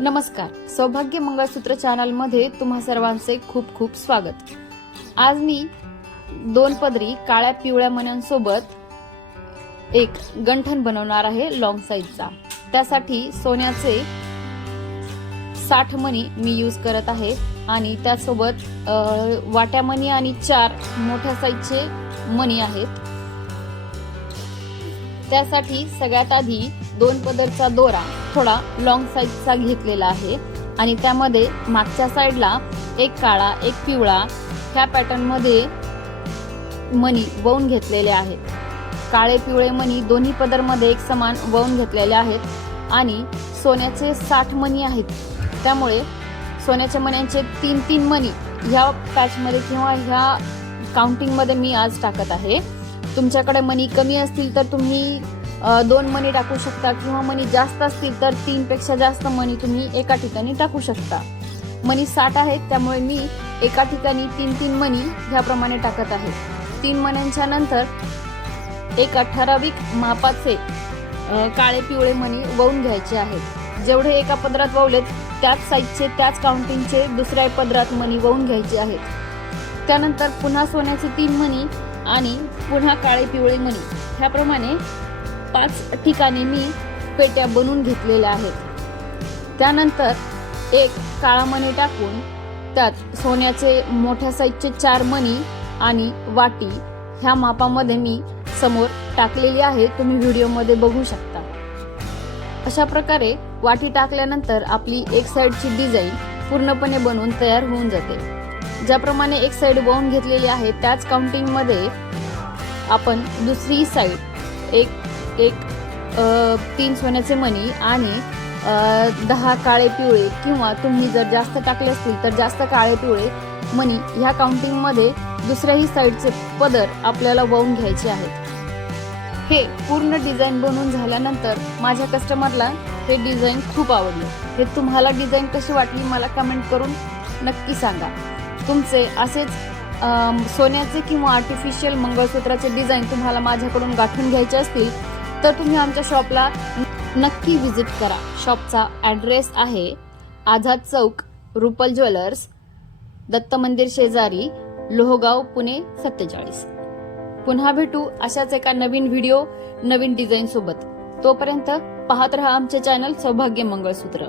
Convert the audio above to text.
नमस्कार. सौभाग्य मंगळसूत्र चॅनलमध्ये तुम्हा सर्वांचे खूप खूप स्वागत. आज मी दोन पदरी काळ्या पिवळ्या मण्यांसोबत एक गंठन बनवणार आहे लॉंग साईजचा त्यासाठी सोन्याचे साठ मणी मी यूज करत आहे आणि त्यासोबत वाट्या मणी आणि चार मोठ्या साईजचे मणी आहेत. त्यासाठी सगळ्यात आधी दोन पदरचा दोरा थोडा लॉंग साईजचा घेतलेला आहे. आणि त्यामध्ये मागच्या साईडला एक काळा एक पिवळा ह्या पॅटर्नमध्ये मणी वळून घेतलेले आहेत. काळे पिवळे मणी दोन्ही पदरमध्ये एक समान वळून घेतलेले आहेत. आणि सोन्याचे साठ मणी आहेत. त्यामुळे सोन्याच्या मण्यांचे तीन तीन मणी ह्या पॅचमध्ये किंवा ह्या काउंटिंगमध्ये मी आज टाकत आहे. तुमच्याकडे मनी कमी असतील तर तुम्ही दोन मनी टाकू शकता किंवा मनी जास्त असतील तर तीनपेक्षा जास्त मनी तुम्ही एका ठिकाणी टाकू शकता. मनी साठ आहेत त्यामुळे मी एका ठिकाणी तीन तीन मनी ह्याप्रमाणे टाकत आहे. तीन मण्यांच्या नंतर एका ठराविक मापाचे काळे पिवळे मनी वळून घ्यायचे आहेत जेवढे एका पदरात वळलेत त्याच साईजचे त्याच काउंटिंगचे दुसऱ्या पदरात मनी वळून घ्यायचे आहेत. त्यानंतर पुन्हा सोन्याचे तीन मणी आणि पुन्हा काळे पिवळे मणी. ह्याप्रमाणे पाच ठिकाणी मी पेट्या बनवून घेतलेल्या आहेत. त्यानंतर एक काळा मणी टाकून त्यात सोन्याचे मोठ्या साईजचे चार मणी आणि वाटी ह्या मापामध्ये मी समोर टाकलेली आहे. तुम्ही व्हिडिओमध्ये बघू शकता. अशा प्रकारे वाटी टाकल्यानंतर आपली एक साईडची डिझाईन पूर्णपणे बनवून तयार होऊन जाते. ज्याप्रमाणे एक साईड वाहून घेतलेली आहे त्याच काउंटिंगमध्ये आपण दुसरी साईड एक एक तीन सोन्याचे मणी आणि दहा काळे पिवळे किंवा तुम्ही जर जास्त टाकले असतील तर जास्त काळे पिवळे मणी ह्या काउंटिंगमध्ये दुसऱ्याही साईडचे पदर आपल्याला वाहून घ्यायचे आहेत. हे पूर्ण डिझाईन बनवून झाल्यानंतर माझ्या कस्टमरला हे डिझाईन खूप आवडलं. हे तुम्हाला डिझाईन कशी वाटली मला कमेंट करून नक्की सांगा. तुमचे असेच सोन्याचे किंवा आर्टिफिशियल मंगळसूत्राचे डिझाईन तुम्हाला माझ्याकडून गाठून घ्यायचे असतील तर तुम्ही आमच्या शॉपला नक्की व्हिजिट करा. शॉपचा ॲड्रेस आहे आझाद चौक रुपल ज्वेलर्स दत्त मंदिर शेजारी लोहगाव पुणे सत्तेचाळीस. पुन्हा भेटू अशाच एका नवीन व्हिडिओ नवीन डिझाईन सोबत. तोपर्यंत पाहत रहा आमचे चॅनल सौभाग्य मंगळसूत्र.